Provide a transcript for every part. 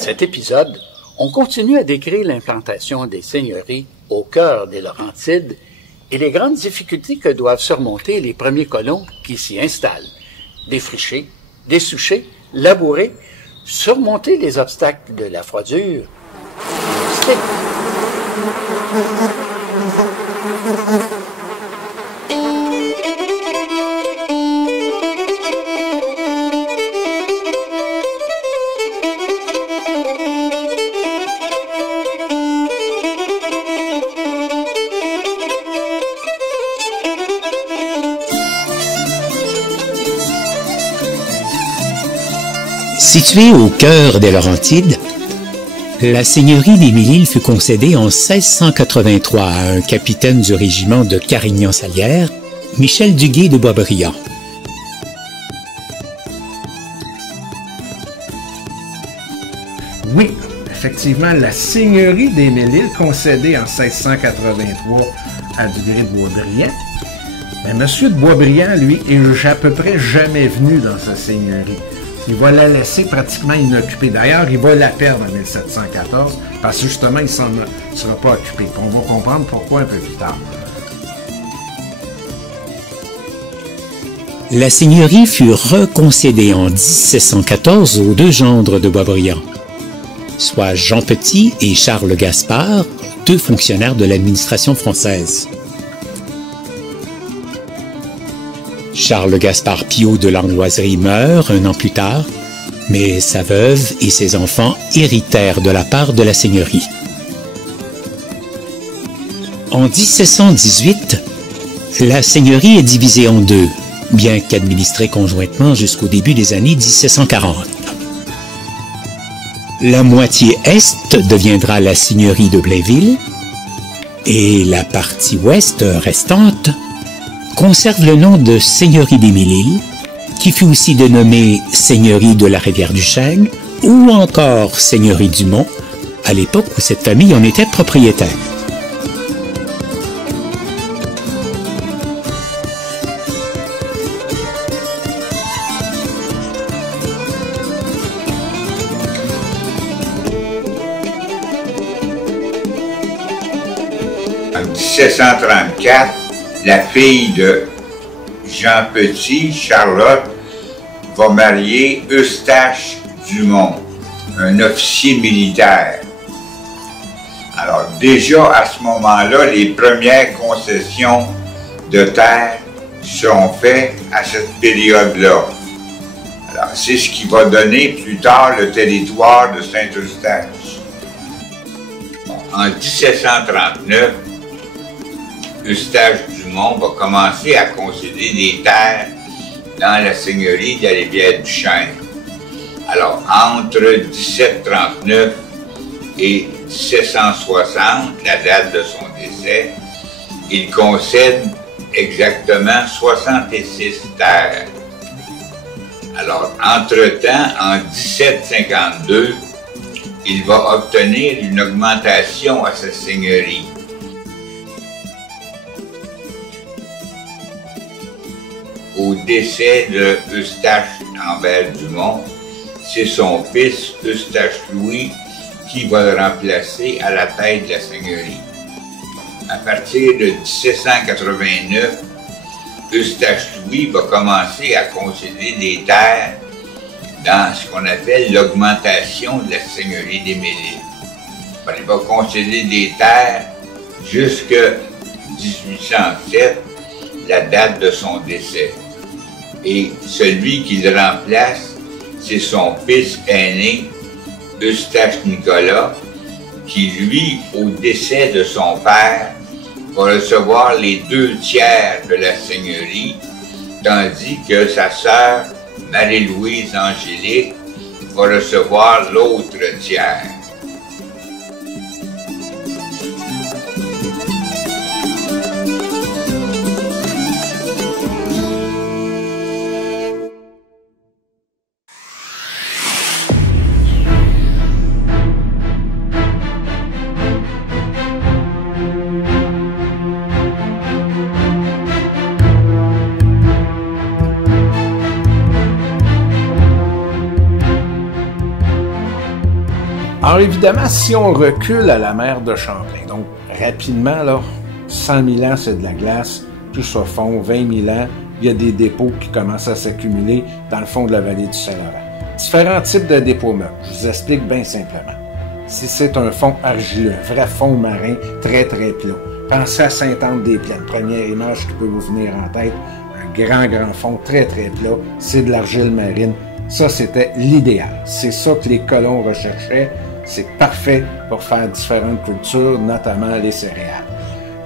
cet épisode, on continue à décrire l'implantation des seigneuries au cœur des Laurentides et les grandes difficultés que doivent surmonter les premiers colons qui s'y installent. Défricher, dessoucher, labourer, surmonter les obstacles de la froidure. Située au cœur des Laurentides, la seigneurie des Mille-Îles fut concédée en 1683 à un capitaine du régiment de Carignan-Salière, Michel Duguay de Boisbriand. Oui, effectivement, la seigneurie des Mille-Îles, concédée en 1683 à Duguay de Boisbriand. Mais M. de Boisbriand, lui, est à peu près jamais venu dans sa seigneurie. Il va la laisser pratiquement inoccupée. D'ailleurs, il va la perdre en 1714 parce que justement, il ne sera pas occupé. On va comprendre pourquoi un peu plus tard. La seigneurie fut reconcédée en 1714 aux deux gendres de Boisbriand, soit Jean Petit et Charles Gaspard, deux fonctionnaires de l'administration française. Charles Gaspard Piot de Landoiserie meurt un an plus tard, mais sa veuve et ses enfants héritèrent de la part de la seigneurie. En 1718, la seigneurie est divisée en deux, bien qu'administrée conjointement jusqu'au début des années 1740. La moitié est deviendra la seigneurie de Blainville et la partie ouest restante conserve le nom de Seigneurie des Mille-Îles, qui fut aussi dénommée Seigneurie de la Rivière-du-Chêne ou encore Seigneurie du Mont, à l'époque où cette famille en était propriétaire. En 1734, la fille de Jean Petit, Charlotte, va marier Eustache Dumont, un officier militaire. Alors déjà à ce moment-là, les premières concessions de terre sont faites à cette période-là. Alors c'est ce qui va donner plus tard le territoire de Saint-Eustache. En 1739, Eustache Dumont va commencer à concéder des terres dans la seigneurie de la Rivière-du-Chêne. Alors, entre 1739 et 1760, la date de son décès, il concède exactement 66 terres. Alors, entre-temps, en 1752, il va obtenir une augmentation à sa seigneurie. Au décès de Eustache Lambert Dumont, c'est son fils Eustache Louis qui va le remplacer à la tête de la seigneurie. À partir de 1789, Eustache Louis va commencer à concéder des terres dans ce qu'on appelle l'augmentation de la seigneurie des Mille-Îles. Il va concéder des terres jusqu'à 1807, la date de son décès. Et celui qui le remplace, c'est son fils aîné, Eustache Nicolas, qui lui, au décès de son père, va recevoir les 2/3 de la seigneurie, tandis que sa sœur, Marie-Louise Angélique, va recevoir l'autre tiers. Alors évidemment, si on recule à la mer de Champlain, donc rapidement, là, 100 000 ans, c'est de la glace, tout se fond, 20 000 ans, il y a des dépôts qui commencent à s'accumuler dans le fond de la vallée du Saint-Laurent. Différents types de dépôts meubles. Je vous explique bien simplement. Si c'est un fond argileux, un vrai fond marin très très plat, pensez à Sainte-Anne-des-Plaines. Première image qui peut vous venir en tête, un grand fond très très plat, c'est de l'argile marine. Ça, c'était l'idéal. C'est ça que les colons recherchaient. C'est parfait pour faire différentes cultures, notamment les céréales.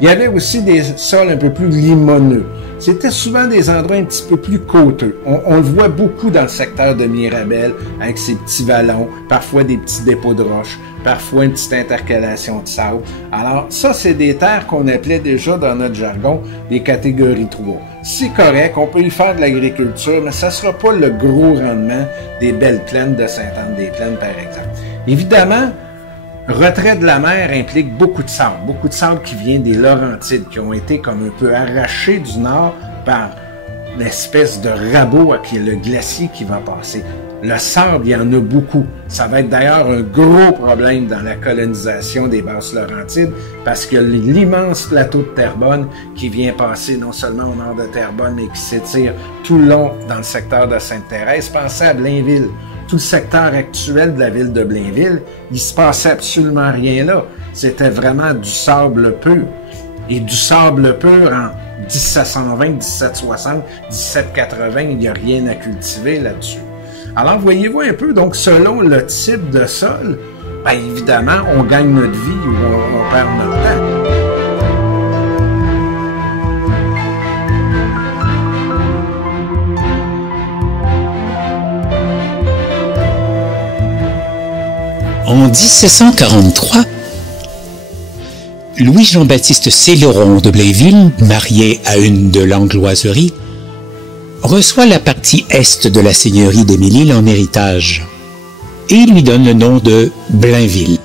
Il y avait aussi des sols un peu plus limoneux. C'était souvent des endroits un petit peu plus côteux. On le voit beaucoup dans le secteur de Mirabel, avec ses petits vallons, parfois des petits dépôts de roches, parfois une petite intercalation de sable. Alors, ça, c'est des terres qu'on appelait déjà dans notre jargon des catégories 3. C'est correct, on peut y faire de l'agriculture, mais ça ne sera pas le gros rendement des belles plaines de Sainte-Anne-des-Plaines, par exemple. Évidemment, retrait de la mer implique beaucoup de sable qui vient des Laurentides, qui ont été comme un peu arrachés du nord par l'espèce de rabot qui est le glacier qui va passer. Le sable, il y en a beaucoup. Ça va être d'ailleurs un gros problème dans la colonisation des Basses-Laurentides parce que l'immense plateau de Terrebonne qui vient passer non seulement au nord de Terrebonne, mais qui s'étire tout le long dans le secteur de Sainte-Thérèse. Pensez à Blainville. Tout le secteur actuel de la ville de Blainville, il se passait absolument rien là. C'était vraiment du sable pur. Et du sable pur en 1720, 1760, 1780, il n'y a rien à cultiver là-dessus. Alors, voyez-vous un peu, donc selon le type de sol, bien évidemment, on gagne notre vie ou on perd notre temps. En 1743, Louis-Jean-Baptiste Céloron de Blainville, marié à une de l'angloiserie, reçoit la partie est de la seigneurie d'Émile-Île en héritage et lui donne le nom de Blainville.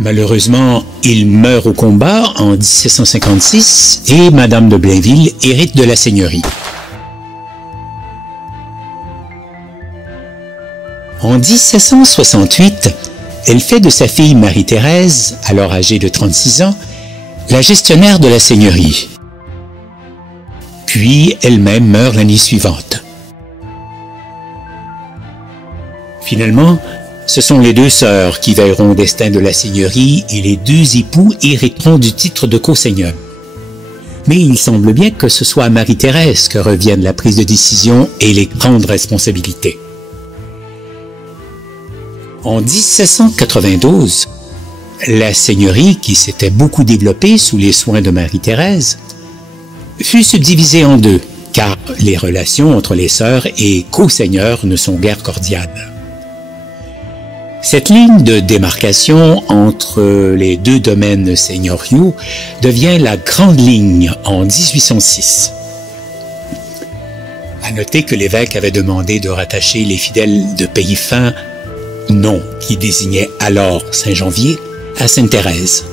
Malheureusement, il meurt au combat en 1756 et Madame de Blainville hérite de la seigneurie. En 1768, elle fait de sa fille Marie-Thérèse, alors âgée de 36 ans, la gestionnaire de la seigneurie. Puis elle-même meurt l'année suivante. Finalement, ce sont les deux sœurs qui veilleront au destin de la seigneurie et les deux époux hériteront du titre de co-seigneur. Mais il semble bien que ce soit à Marie-Thérèse que reviennent la prise de décision et les grandes responsabilités. En 1792, la seigneurie, qui s'était beaucoup développée sous les soins de Marie-Thérèse, fut subdivisée en deux, car les relations entre les sœurs et co-seigneurs ne sont guère cordiales. Cette ligne de démarcation entre les deux domaines seigneuriaux devient la Grande Ligne en 1806. À noter que l'évêque avait demandé de rattacher les fidèles de Pays-Fin, nom qui désignait alors Saint-Janvier, à Sainte-Thérèse,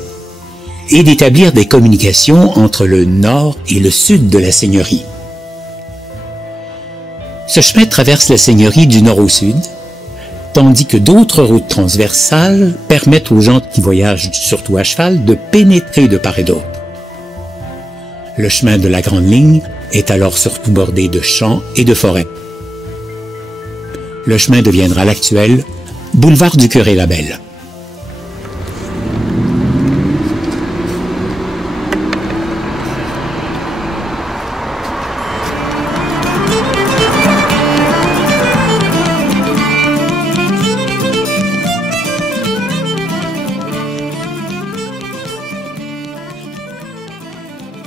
et d'établir des communications entre le nord et le sud de la seigneurie. Ce chemin traverse la seigneurie du nord au sud, tandis que d'autres routes transversales permettent aux gens qui voyagent surtout à cheval de pénétrer de part et d'autre. Le chemin de la Grande Ligne est alors surtout bordé de champs et de forêts. Le chemin deviendra l'actuel boulevard du Curé-Labelle.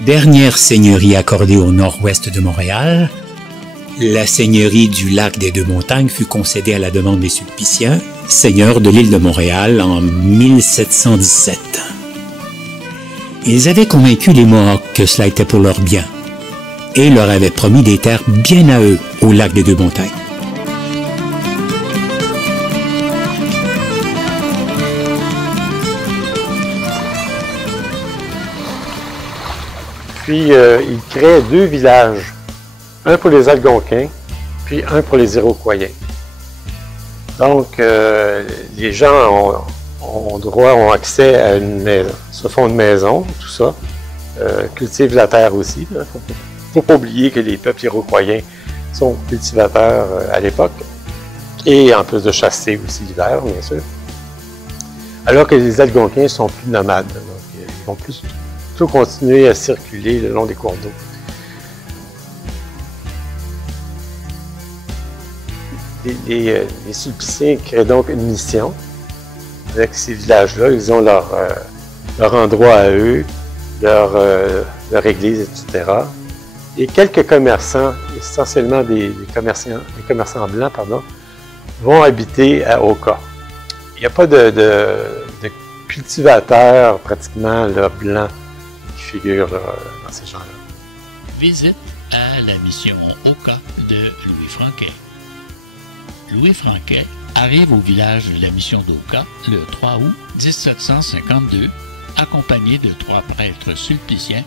Dernière seigneurie accordée au nord-ouest de Montréal, la seigneurie du lac des Deux-Montagnes fut concédée à la demande des Sulpiciens, seigneurs de l'île de Montréal en 1717. Ils avaient convaincu les Mohawks que cela était pour leur bien et leur avaient promis des terres bien à eux au lac des Deux-Montagnes. Puis il crée deux villages, un pour les Algonquins, puis un pour les Iroquois. Donc, les gens ont accès à une maison, se font une maison, tout ça, cultivent la terre aussi. Il ne faut pas oublier que les peuples iroquoiens sont cultivateurs à l'époque, et en plus de chasser aussi l'hiver, bien sûr. Alors que les Algonquins sont plus nomades, donc ils vont plutôt continuer à circuler le long des cours d'eau. Les Sulpiciens créent donc une mission avec ces villages-là. Ils ont leur endroit à eux, leur église, etc. Et quelques commerçants, essentiellement des commerçants blancs, vont habiter à Oka. Il n'y a pas de cultivateurs pratiquement là, blancs qui figurent là, dans ces gens-là. Visite à la mission Oka de Louis Franquet. Louis Franquet arrive au village de la mission d'Oka le 3 août 1752, accompagné de 3 prêtres sulpiciens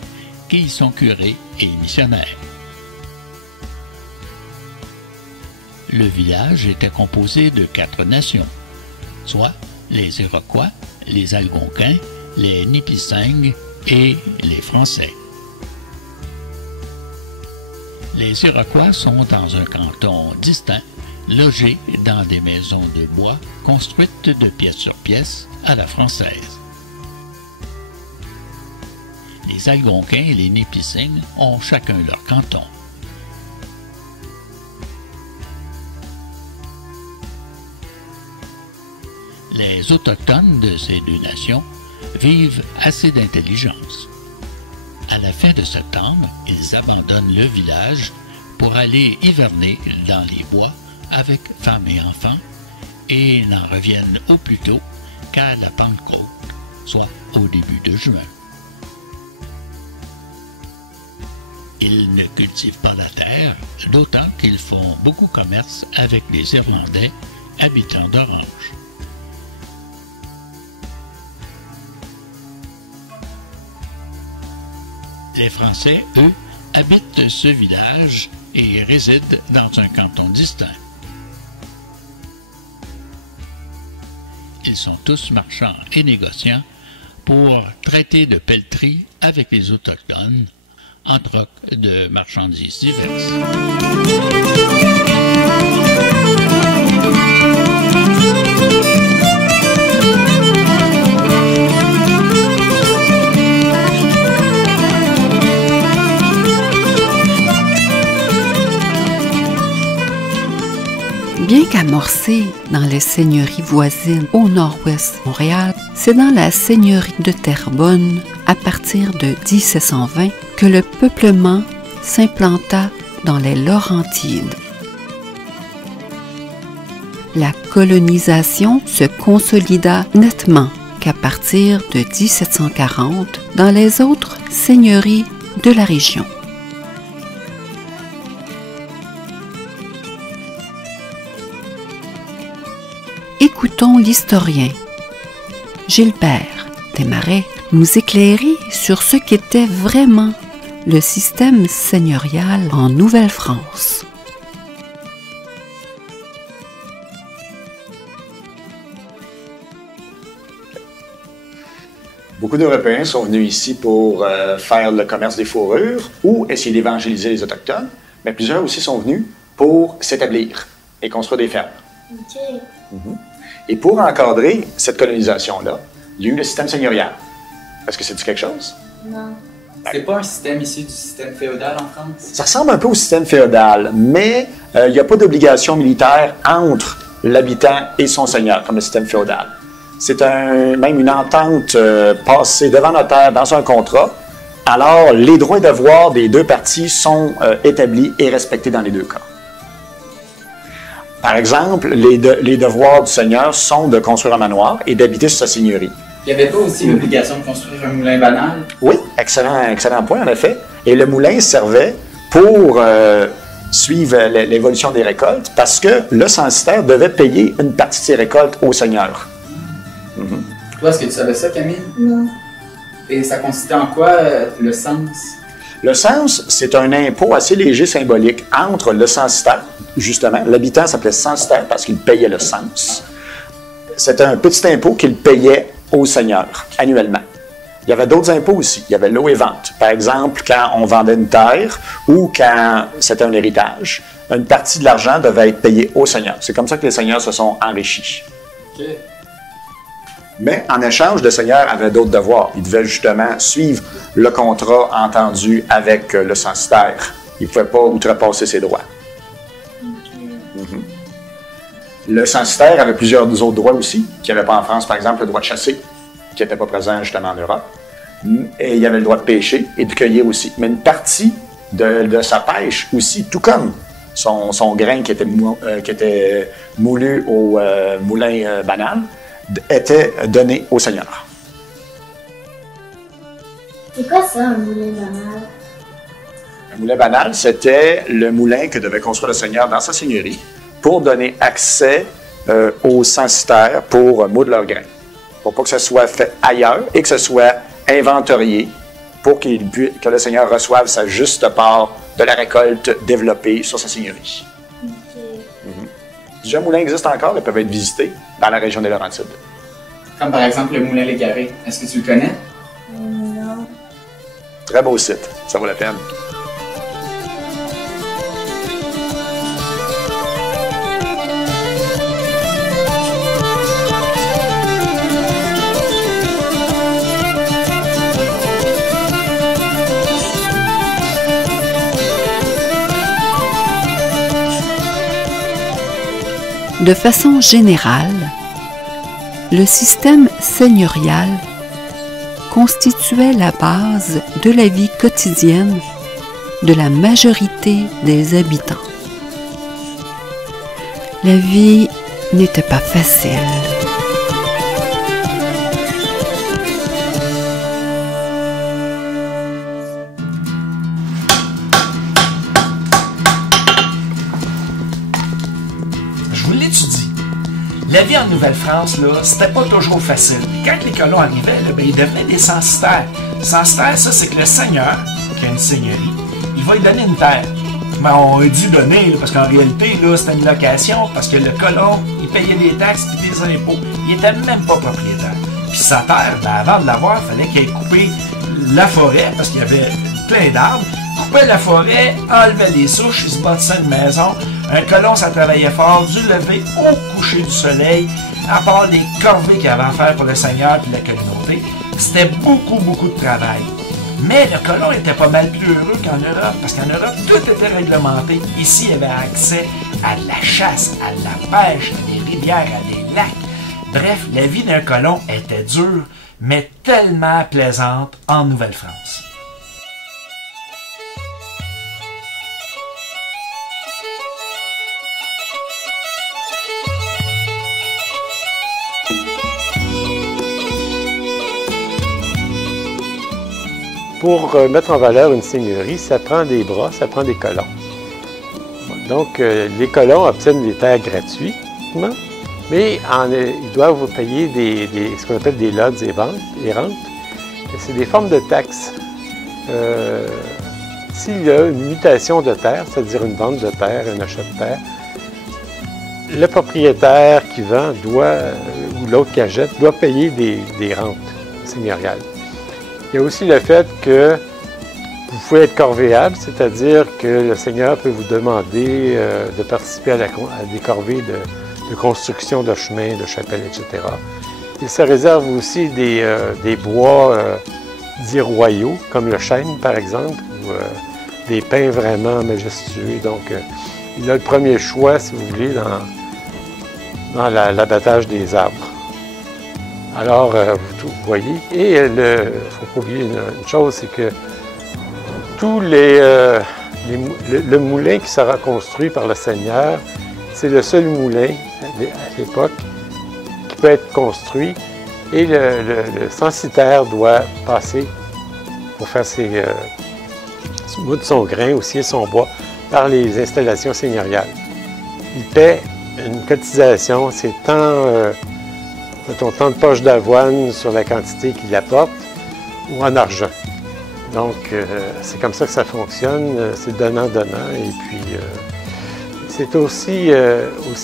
qui y sont curés et missionnaires. Le village était composé de 4 nations, soit les Iroquois, les Algonquins, les Nipissing et les Français. Les Iroquois sont dans un canton distinct, logés dans des maisons de bois construites de pièce sur pièce à la française. Les Algonquins et les Nipissing ont chacun leur canton. Les Autochtones de ces 2 nations vivent assez d'intelligence. À la fin de septembre, ils abandonnent le village pour aller hiverner dans les bois avec femmes et enfants et n'en reviennent au plus tôt qu'à la Pentecôte, soit au début de juin. Ils ne cultivent pas la terre, d'autant qu'ils font beaucoup commerce avec les Irlandais, habitants d'Orange. Les Français, eux, habitent ce village et résident dans un canton distinct. Ils sont tous marchands et négociants pour traiter de pelleterie avec les Autochtones en troc de marchandises diverses. Bien qu'amorcé dans les seigneuries voisines au nord-ouest de Montréal, c'est dans la seigneurie de Terrebonne, à partir de 1720, que le peuplement s'implanta dans les Laurentides. La colonisation se consolida nettement qu'à partir de 1740 dans les autres seigneuries de la région. Écoutons l'historien Gilbert Desmarais nous éclairer sur ce qu'était vraiment le système seigneurial en Nouvelle-France. Beaucoup d'Européens sont venus ici pour faire le commerce des fourrures ou essayer d'évangéliser les Autochtones, mais plusieurs aussi sont venus pour s'établir et construire des fermes. OK. Et pour encadrer cette colonisation-là, il y a eu le système seigneurial. Est-ce que ça dit quelque chose? Non. C'est pas un système issu du système féodal en France? Ça ressemble un peu au système féodal, mais il n'y a pas d'obligation militaire entre l'habitant et son seigneur, comme le système féodal. C'est même une entente passée devant notaire dans un contrat. Alors, les droits et devoirs des 2 parties sont établis et respectés dans les 2 cas. Par exemple, les devoirs du seigneur sont de construire un manoir et d'habiter sur sa seigneurie. Il n'y avait pas aussi l'obligation de construire un moulin banal? Oui, excellent point en effet. Et le moulin servait pour suivre l'évolution des récoltes parce que le censitaire devait payer une partie de ses récoltes au seigneur. Toi, est-ce que tu savais ça, Camille? Non. Et ça consistait en quoi, le sens? Le cens, c'est un impôt assez léger symbolique entre le censitaire, justement, l'habitant s'appelait censitaire parce qu'il payait le cens. C'était un petit impôt qu'il payait au seigneur annuellement. Il y avait d'autres impôts aussi. Il y avait l'eau et vente. Par exemple, quand on vendait une terre ou quand c'était un héritage, une partie de l'argent devait être payée au seigneur. C'est comme ça que les seigneurs se sont enrichis. Okay. Mais en échange, le seigneur avait d'autres devoirs. Il devait justement suivre le contrat entendu avec le censitaire. Il ne pouvait pas outrepasser ses droits. Le censitaire avait plusieurs autres droits aussi, qu'il n'y avait pas en France, par exemple, le droit de chasser, qui n'était pas présent justement en Europe. Et il y avait le droit de pêcher et de cueillir aussi. Mais une partie de sa pêche aussi, tout comme son grain qui était moulu au moulin banal, était donné au seigneur. C'est quoi ça, un moulin banal? Un moulin banal, c'était le moulin que devait construire le seigneur dans sa seigneurie pour donner accès aux censitaires pour moudre leur grain. Pour pas que ce soit fait ailleurs et que ce soit inventorié pour que le seigneur reçoive sa juste part de la récolte développée sur sa seigneurie. Plusieurs moulins existent encore et peuvent être visités dans la région des Laurentides. Comme par exemple le moulin Légaré. Est-ce que tu le connais? Non. Très beau site, ça vaut la peine. De façon générale, le système seigneurial constituait la base de la vie quotidienne de la majorité des habitants. La vie n'était pas facile. La vie en Nouvelle-France, là, c'était pas toujours facile. Quand les colons arrivaient, là, ben, ils devenaient des censitaires. Censitaires, ça, c'est que le seigneur, qui a une seigneurie, il va lui donner une terre. Mais on a dû donner, là, parce qu'en réalité, là, c'était une location, parce que le colon, il payait des taxes et des impôts. Il était même pas propriétaire. Puis sa terre, ben, avant de l'avoir, il fallait qu'il ait coupé la forêt, parce qu'il y avait plein d'arbres, coupait la forêt, enlevait les souches, il se bâtissait une maison. Un colon, ça travaillait fort, du lever au coucher du soleil, à part les corvées qu'il avait à faire pour le seigneur et la communauté. C'était beaucoup, beaucoup de travail. Mais le colon était pas mal plus heureux qu'en Europe, parce qu'en Europe, tout était réglementé. Ici, il avait accès à de la chasse, à de la pêche, à des rivières, à des lacs. Bref, la vie d'un colon était dure, mais tellement plaisante en Nouvelle-France. Pour mettre en valeur une seigneurie, ça prend des bras, ça prend des colons. Donc, les colons obtiennent des terres gratuitement, mais ils doivent payer ce qu'on appelle des lods et rentes. C'est des formes de taxes. S'il y a une mutation de terre, c'est-à-dire une vente de terre, un achat de terre, le propriétaire qui vend ou l'autre qui achète, doit payer des rentes seigneuriales. Il y a aussi le fait que vous pouvez être corvéable, c'est-à-dire que le seigneur peut vous demander de participer à des corvées de construction de chemins, de chapelles, etc. Il se réserve aussi des bois dits royaux, comme le chêne par exemple, ou des pins vraiment majestueux. Donc, il a le premier choix, si vous voulez, dans l'abattage des arbres. Alors, vous voyez, et il ne faut pas oublier une chose, c'est que tous le moulin qui sera construit par le seigneur, c'est le seul moulin à l'époque qui peut être construit et le censitaire doit passer pour faire moudre son grain, aussi son bois, par les installations seigneuriales. Il paie une cotisation, c'est tant de poches d'avoine sur la quantité qu'il apporte ou en argent. Donc, c'est comme ça que ça fonctionne, c'est donnant-donnant. Et puis, c'est aussi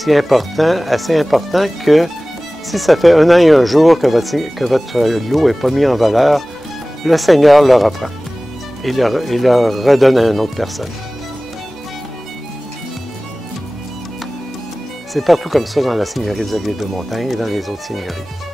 important, assez important que si ça fait 1 an et 1 jour que votre lot n'est pas mis en valeur, le Seigneur le reprend et le redonne à une autre personne. C'est partout comme ça dans la seigneurie de Xavier de Montagne et dans les autres seigneuries.